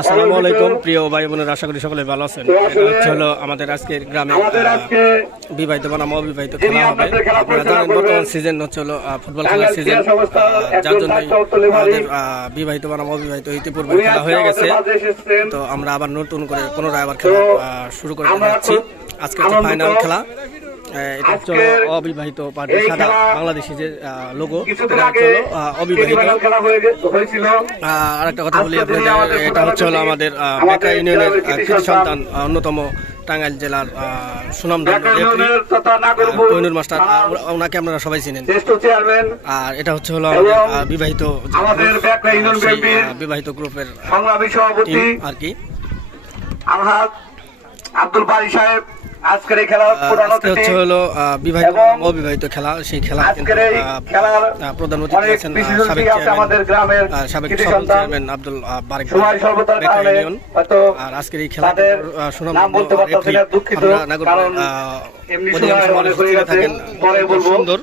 আসসালামু আলাইকুম প্রিয় ভাই বোনের আশা করি সকলে ভালো আছেন। হলো আমাদের আজকের গ্রামে বিবাহিত বনাম অবিবাহিত খেলা হবে। আপনারা জানেন বর্তমান সিজন হচ্ছে হলো ফুটবল খেলার সিজন যার জন্য আমাদের বিবাহিত বনাম অবিবাহিত ইতিপূর্বে খেলা হয়ে গেছে। তো আমরা আবার নতুন করে পুনরায় আবার খেলা শুরু করে যাচ্ছি আজকে ফাইনাল খেলা। এটা হচ্ছে অবিবাহিত পার্টি সাদা বাংলাদেশি যে লোগো এটা হচ্ছে অবিবাহিত। হয়ে আর আরেকটা কথা বলি আপনাদের এটা হচ্ছে হলো আমাদের বেকা ইউনিয়নের কৃতি সন্তান, অন্যতম টাঙ্গাইল জেলার সুনাম কোহিনুর মাস্টার ওনাকে আপনারা সবাই চিনেন। আর এটা হচ্ছে হলো বিবাহিত বিবাহিত গ্রুপের আর কি। আব্দুল বারি সাহেব আজকের এই খেলার প্রধান অতিথি হলো বিবাহিত অবিবাহিত খেলা সেই খেলা আজকের এই খেলার প্রধান অতিথি আছেন সাবেক আমাদের গ্রামের সাবেক চেয়ারম্যান আব্দুল বারেক সময় স্বল্পতার কারণে হয়তো আর আজকের এই খেলা সুনাম নাম বলতে পারতেছি না দুঃখিত কারণ এমনি সময় অনেক হয়ে গেছে পরে বলব। সুন্দর।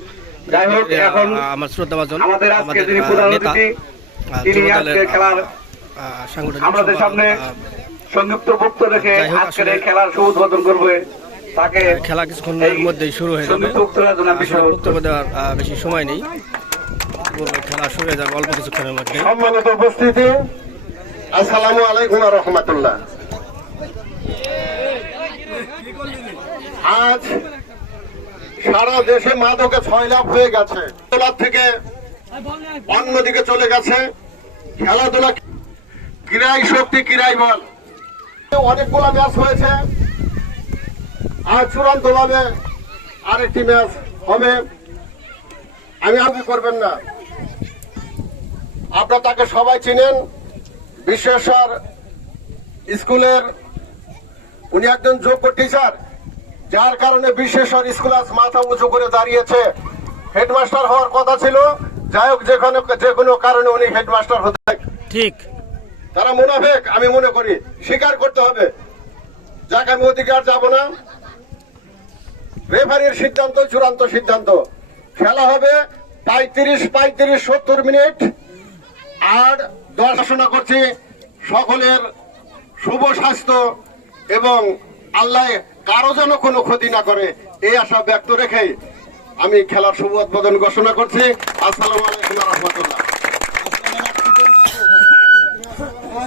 যাই হোক এখন আমার শ্রদ্ধাভাজন আমাদের আজকে যিনি প্রধান নেতা অতিথি তিনি আজকে খেলার সাংগঠনিক আমাদের সামনে সংযুক্ত বক্তব্য রেখে আজকের এই খেলার শুভ উদ্বোধন করবে তাকে খেলা কিছুক্ষণের মধ্যেই শুরু হয়ে যাবে। বক্তব্য দেওয়ার বেশি সময় নেই। খেলা শুরু হয়ে যাবে অল্প কিছুক্ষণের মধ্যে সম্মানিত উপস্থিতি আসসালামু আলাইকুম রহমতুল্লাহ। আজ সারা দেশে মাদকে ছয় লাভ হয়ে গেছে। তোলার থেকে অন্যদিকে চলে গেছে। খেলাধুলা ক্রীড়াই শক্তি ক্রীড়াই বল। অনেকগুলো ম্যাচ হয়েছে। আর চূড়ান্ত ভাবে আরেকটি ম্যাচ হবে। আমি আগে করবেন না। আপনারা তাকে সবাই চিনেন। বিশ্বেশ্বর স্কুলের, উনি একজন যোগ্য টিচার যার কারণে বিশ্বেশ্বর স্কুল আজ মাথা উঁচু করে দাঁড়িয়েছে। হেডমাস্টার হওয়ার কথা ছিল। যাই হোক, যেখানে যে কোনো কারণে উনি হেডমাস্টার হতে ঠিক। তারা মুনাফেক, আমি মনে করি। স্বীকার করতে হবে। যাক, আমি আর যাব না। রেফারির সিদ্ধান্ত, চূড়ান্ত সিদ্ধান্ত। খেলা হবে পঁয়ত্রিশ পঁয়ত্রিশ, সত্তর মিনিট। আর দর্শনা করছি সকলের শুভ স্বাস্থ্য এবং আল্লাহ কারও যেন কোনো ক্ষতি না করে। এই আশা ব্যক্ত রেখে আমি খেলার শুভ উদ্বোধন ঘোষণা করছি। আসসালামু আলাইকুম রহমতুল্লাহ।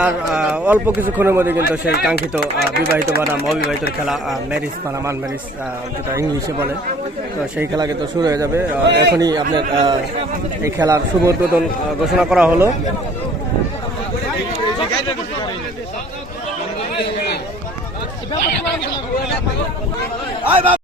আর অল্প কিছুক্ষণের মধ্যে কিন্তু সেই কাঙ্ক্ষিত বিবাহিত বানাম অবিবাহিত খেলা ম্যারিজ বানাম আনম্যারিজ যেটা ইংলিশে বলে, তো সেই খেলা কিন্তু শুরু হয়ে যাবে। এখনই আপনার এই খেলার শুভ উদ্বোধন ঘোষণা করা হলো।